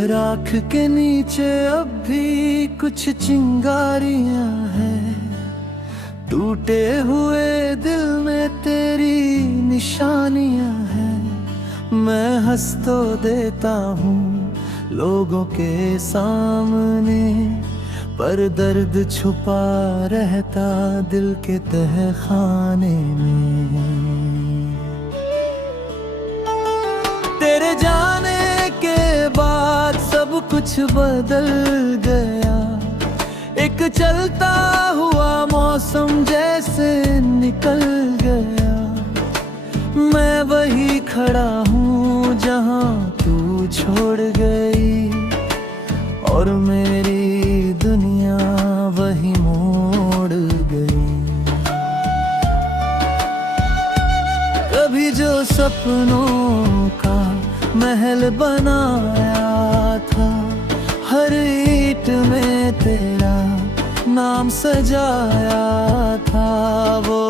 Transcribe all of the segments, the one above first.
राख के नीचे अब भी कुछ चिंगारियां हैं, टूटे हुए दिल में तेरी निशानियां हैं। मैं हंस तो देता हूँ लोगों के सामने, पर दर्द छुपा रहता दिल के तहखाने में। तेरे जाने के बाद सब कुछ बदल गया, एक चलता हुआ मौसम जैसे निकल गया। मैं वही खड़ा हूँ जहाँ तू छोड़ गई, और मेरी दुनिया वही मोड़ गई। कभी जो सपनों का महल बनाया था, हर ईंट में तेरा नाम सजाया था, वो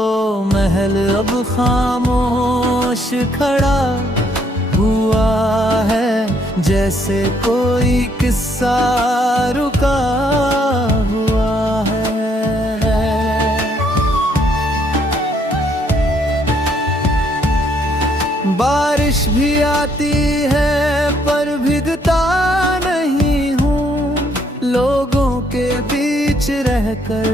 महल अब खामोश खड़ा हुआ है, जैसे कोई किस्सा रुका हुआ है। बारिश भी आती है पर भीगता नहीं हूँ, लोगों के बीच रहकर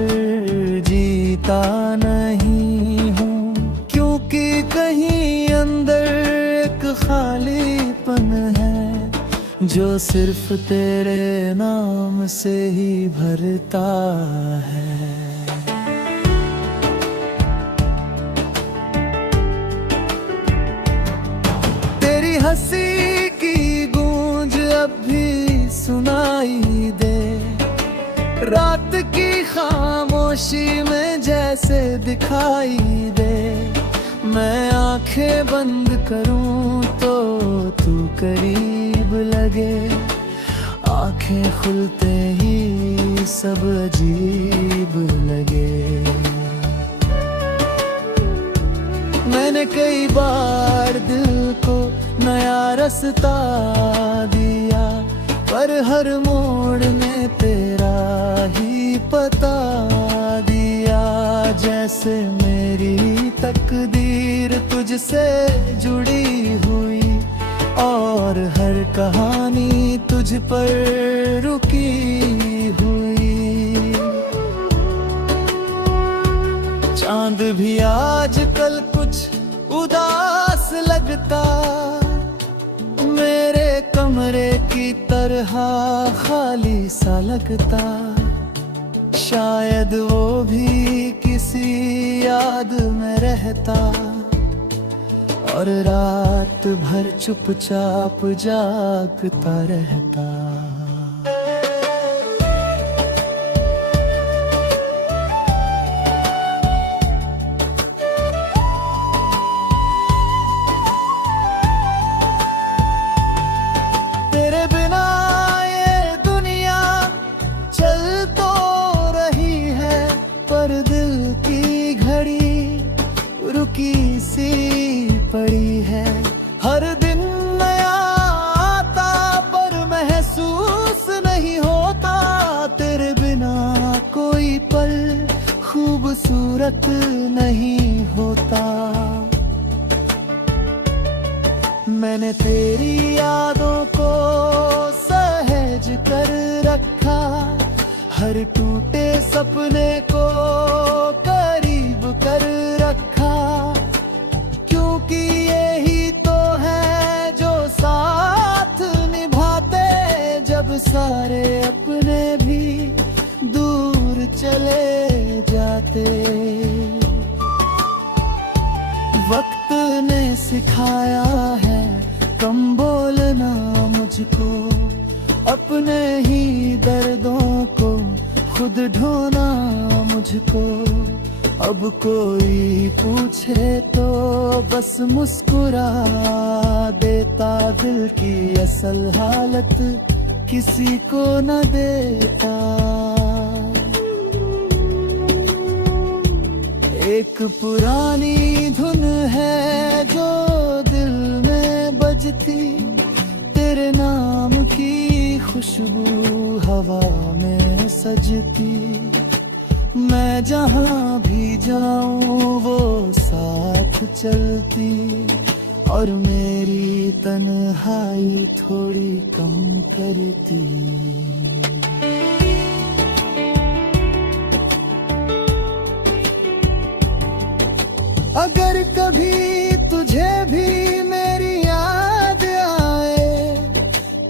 जीता नहीं हूँ, क्योंकि कहीं अंदर एक खालीपन है जो सिर्फ तेरे नाम से ही भरता है। हंसी की गूंज अब भी सुनाई दे, रात की खामोशी में जैसे दिखाई दे। मैं आंखें बंद करूं तो तू करीब लगे, आंखें खुलते ही सब अजीब लगे। मैंने कई बार दिल को नया रास्ता दिया, पर हर मोड़ ने तेरा ही पता दिया। जैसे मेरी तकदीर तुझसे जुड़ी हुई, और हर कहानी तुझ पर रुकी हुई। चांद भी आजकल कुछ उदास लगता, मेरे कमरे की तरह खाली सा लगता। शायद वो भी किसी याद में रहता, और रात भर चुपचाप जागता रहता। रुकी सी पड़ी है, हर दिन नया आता पर महसूस नहीं होता। तेरे बिना कोई पल खूबसूरत नहीं होता। मैंने तेरी यादों को सहेज कर रखा, हर टूटे सपने को करीब कर रखा, क्योंकि यही तो है जो साथ निभाते जब सारे अपने भी दूर चले जाते। वक्त ने सिखाया है कम बोलना मुझको, अपने ही दर्दों को खुद ढोना मुझको। अब कोई पूछे तो बस मुस्कुरा देता, दिल की असल हालत किसी को न देता। एक पुरानी धुन है जो दिल में बजती, तेरे नाम की में सजती। मैं जहाँ भी जाऊँ वो साथ चलती, और मेरी तन्हाई थोड़ी कम करती। अगर कभी तुझे भी मेरी याद आए,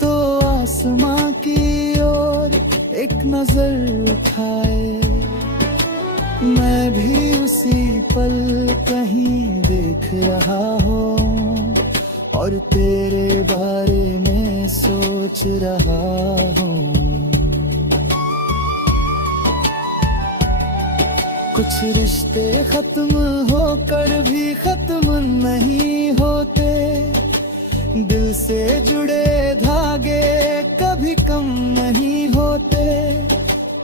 तो आसमां की ओर एक नजर उठाए। मैं भी उसी पल कहीं देख रहा हूँ, और तेरे बारे में सोच रहा हूँ। कुछ रिश्ते खत्म होकर भी खत्म नहीं होते, दिल से जुड़े धागे कभी कम नहीं होते।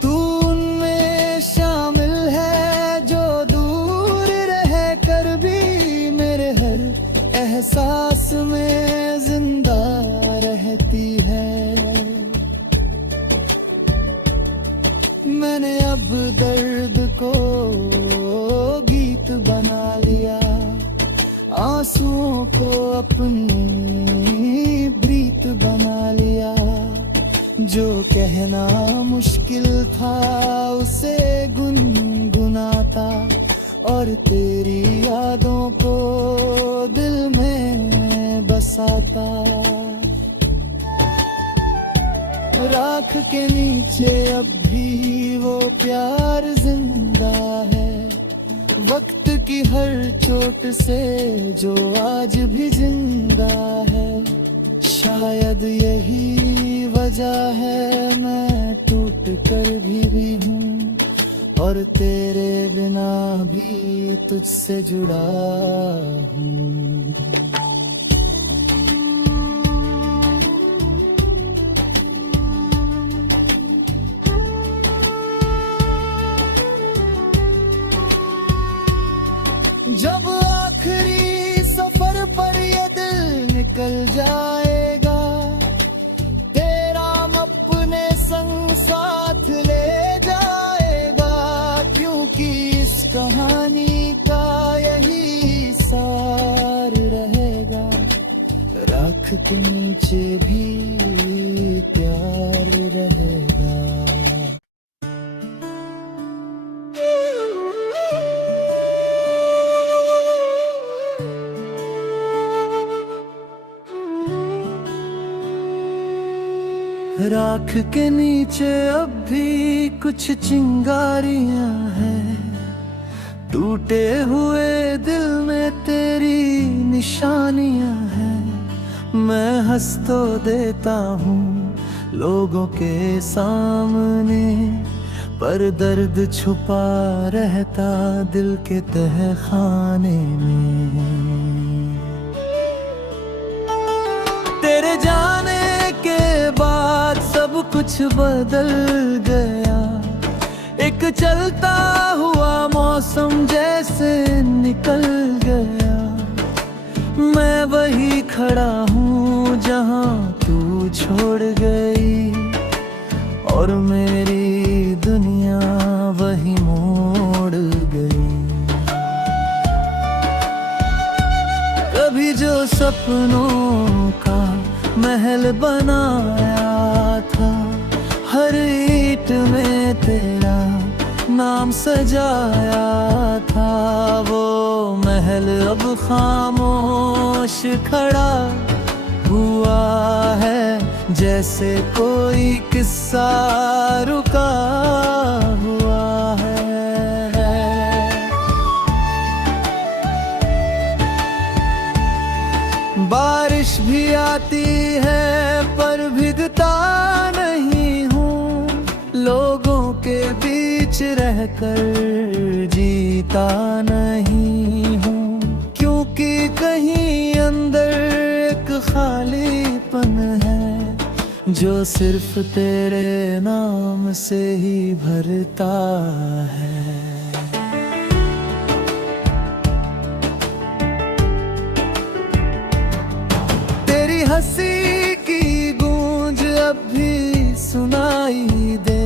तू उनमें शामिल है जो दूर रह कर भी मेरे हर एहसास में जिंदा रहती है। मैंने अब दर्द को गीत बना लिया, आंसुओं को अपनी प्रीत बना लिया। जो कहना मुश्किल था उसे गुनगुनाता, और तेरी यादों को दिल में बसाता। राख के नीचे अब भी वो प्यार जिंदा है, वक्त की हर चोट से जो आज भी जिंदा है। शायद यही वजह है मैं टूट कर भी हूँ, और तेरे बिना भी तुझसे जुड़ा हूँ। जब आखिरी सफर पर ये दिल निकल जाएगा, तेरा अपने संग साथ ले जाएगा। क्योंकि इस कहानी का यही सार रहेगा, राख के नीचे भी प्यार रहेगा। राख के नीचे अब भी कुछ चिंगारियां हैं, टूटे हुए दिल में तेरी निशानियां हैं। मैं हंस तो देता हूँ लोगों के सामने, पर दर्द छुपा रहता दिल के तहखाने में। तेरे जाने के बाद सब कुछ बदल गया, एक चलता हुआ मौसम जैसे निकल गया। मैं वही खड़ा हूँ जहाँ तू छोड़ गई, और मेरी दुनिया वही मोड़ गई। कभी जो सपनों का महल बनाया था, हर ईंट में तेरा नाम सजाया था। वो महल अब खामोश खड़ा हुआ है, जैसे कोई किस्सा रुका हुआ है। बारिश भी आती है पर भीगता नहीं हूँ, लोगों के बीच रहकर जीता नहीं हूँ। क्योंकि कहीं अंदर एक खालीपन है जो सिर्फ तेरे नाम से ही भरता है। हंसी की गूंज अब भी सुनाई दे।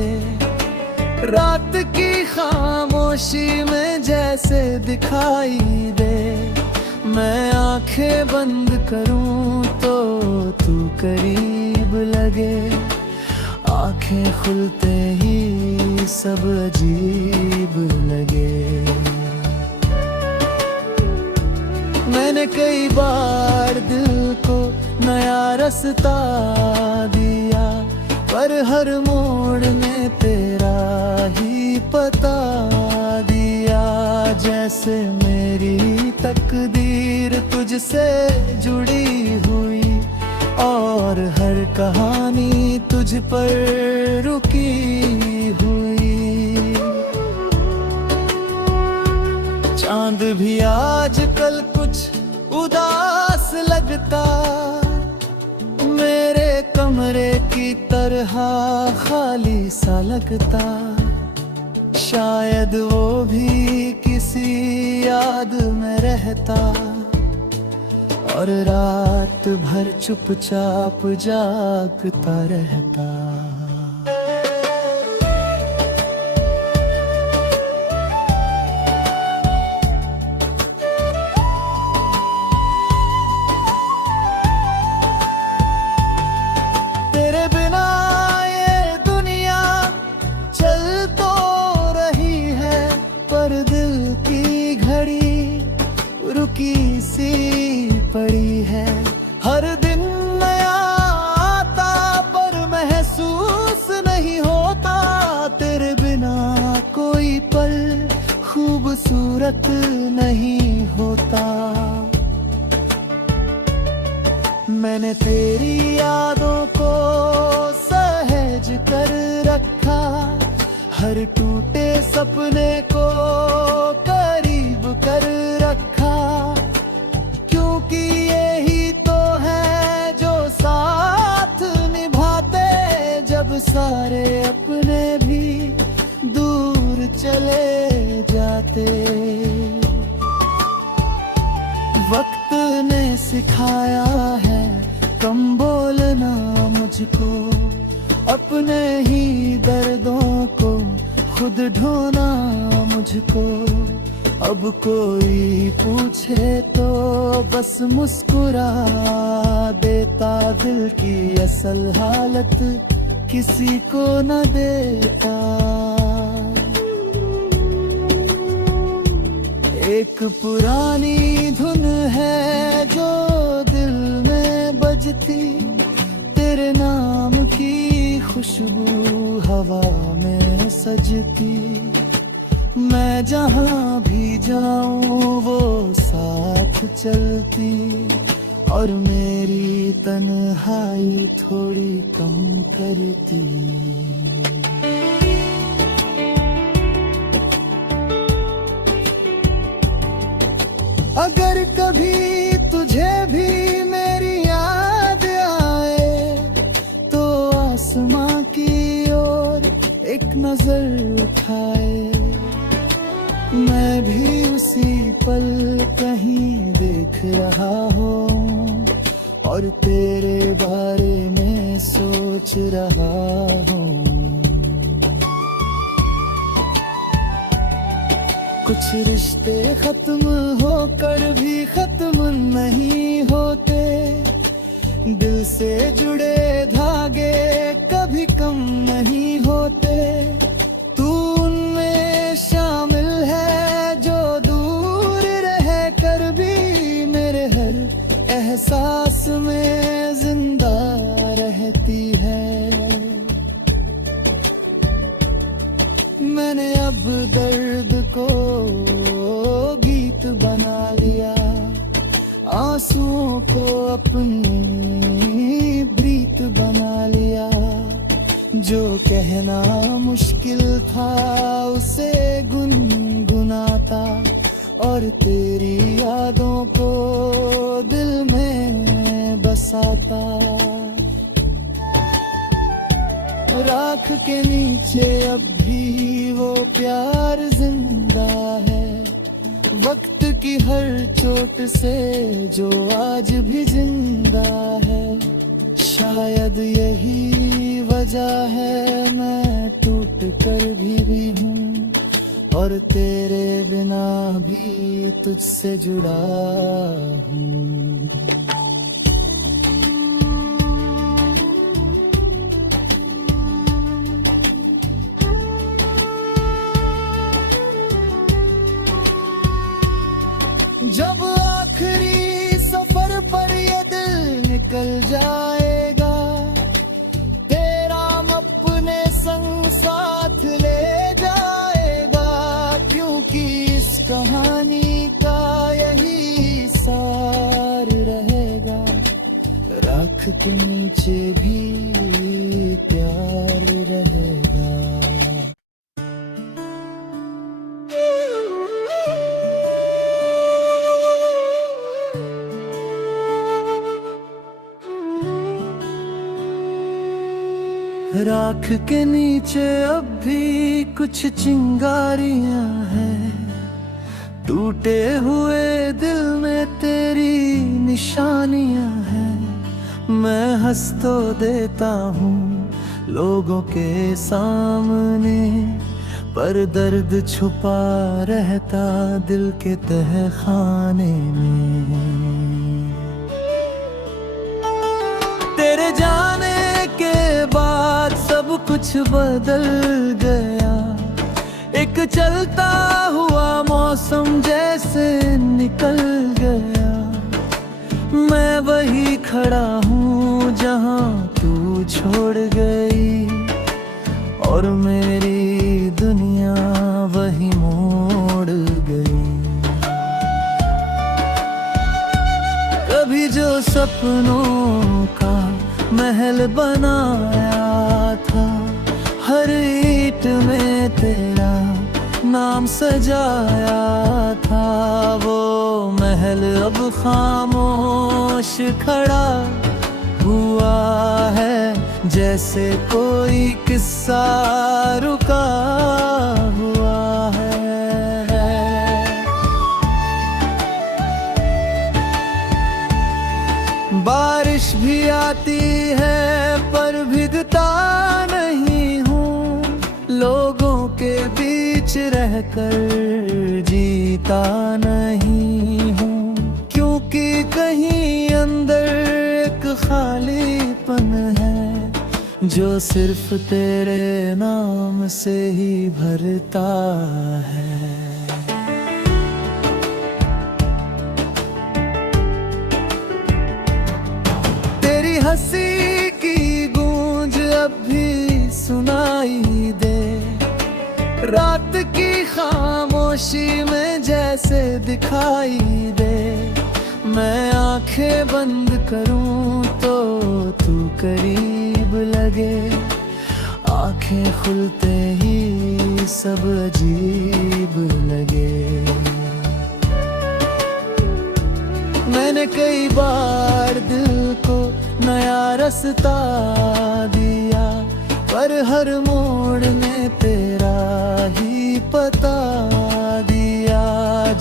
रात की खामोशी में जैसे दिखाई दे। मैं आंखें बंद करूं तो तू करीब लगे। आंखें खुलते ही सब अजीब लगे। मैंने कई बार दिल को नया रास्ता दिया, पर हर मोड़ में तेरा ही पता दिया। जैसे मेरी तकदीर तुझसे जुड़ी हुई, और हर कहानी तुझ पर रुकी हुई। चांद भी आजकल कुछ उदास लगता, मेरे कमरे की तरह खाली सा लगता। शायद वो भी किसी याद में रहता, और रात भर चुपचाप जागता रहता। तेरे बिना ये दुनिया चल तो रही है, पर दिल की घड़ी रुकी सी पड़ी है। हर दिन नया आता पर महसूस नहीं होता। तेरे बिना कोई पल खूबसूरत नहीं होता। मैंने तेरी यादों को सहेज कर रखा, हर टूटे सपने को करीब कर रखा। क्योंकि यही तो है जो साथ निभाते, जब सारे अपने भी दूर चले जाते। वक्त ने सिखाया है कम बोलना मुझको, अपने ही दर्दों को खुद ढोना मुझको। अब कोई पूछे तो बस मुस्कुरा देता, दिल की असल हालत किसी को न देता। एक पुरानी धुन है जो दिल में बजती, तेरे नाम की खुशबू हवा में सजती। मैं जहाँ भी जाऊँ वो साथ चलती, और मेरी तन्हाई थोड़ी कम करती। अगर कभी तुझे भी मेरी याद आए, तो आसमां की ओर एक नजर उठाए। मैं भी उसी पल कहीं देख रहा हूँ, और तेरे बारे में सोच रहा हूँ। कुछ रिश्ते खत्म होकर भी खत्म नहीं होते, दिल से जुड़े धागे कभी कम नहीं होते। तू उनमें शामिल है जो दूर रह कर भी मेरे हर एहसास में जिंदा रहती है। मैंने अब दर्द को गीत बना लिया, आंसुओं को अपनी प्रीत बना लिया। जो कहना मुश्किल था उसे गुनगुनाता, और तेरी यादों को दिल में बसाता। राख के नीचे अब भी वो प्यार जिंदा है, वक्त की हर चोट से जो आज भी जिंदा है। शायद यही वजह है मैं टूट कर भी हूँ और तेरे बिना भी तुझसे जुड़ा हूँ। जब आखिरी सफर पर ये दिल निकल जाएगा, तेरा अपने संग साथ ले जाएगा, क्योंकि इस कहानी का यही सार रहेगा, राख के नीचे भी प्यार रहेगा। राख के नीचे अब भी कुछ चिंगारियां हैं, टूटे हुए दिल में तेरी निशानियां हैं। मैं हंस तो देता हूँ लोगों के सामने, पर दर्द छुपा रहता दिल के तहखाने में। तेरे जाने के बाद सब कुछ बदल गया, एक चलता हुआ मौसम जैसे निकल गया। मैं वही खड़ा हूँ जहाँ तू छोड़ गई, और मेरी दुनिया वही मोड़ गई। कभी जो सपनों का महल बनाया था, हर ईंट में तेरा नाम सजाया था, वो महल अब खामोश खड़ा हुआ है, जैसे कोई किस्सा रुका हुआ है। बारिश भी आती है पर भीगता नहीं हूँ, लोगों के बीच रहकर जीता नहीं हूँ, क्योंकि कहीं अंदर एक खालीपन है जो सिर्फ तेरे नाम से ही भरता है। हंसी की गूंज अब भी सुनाई दे, रात की खामोशी में जैसे दिखाई दे। मैं आंखें बंद करूं तो तू करीब लगे, आंखें खुलते ही सब अजीब लगे। मैंने कई बार दिल को नया रास्ता दिया, पर हर मोड़ ने तेरा ही पता दिया।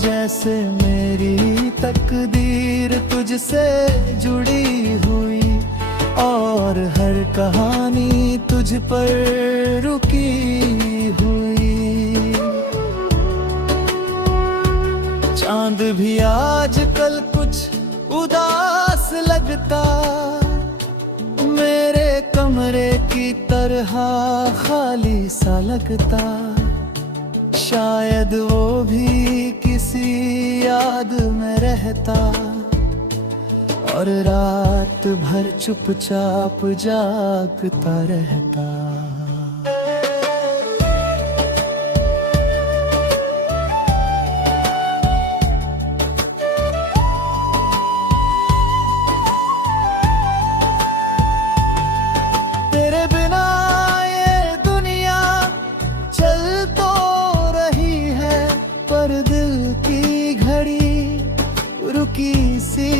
जैसे मेरी तकदीर तुझसे जुड़ी हुई, और हर कहानी तुझ पर रुकी हुई। चांद भी आजकल कुछ उदास लगता, मेरे कमरे की तरह खाली सा लगता। शायद वो भी किसी याद में रहता, और रात भर चुपचाप जागता रहता। रुकी सी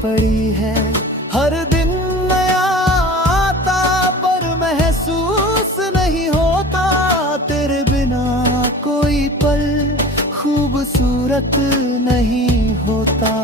पड़ी है, हर दिन नया आता पर महसूस नहीं होता। तेरे बिना कोई पल खूबसूरत नहीं होता।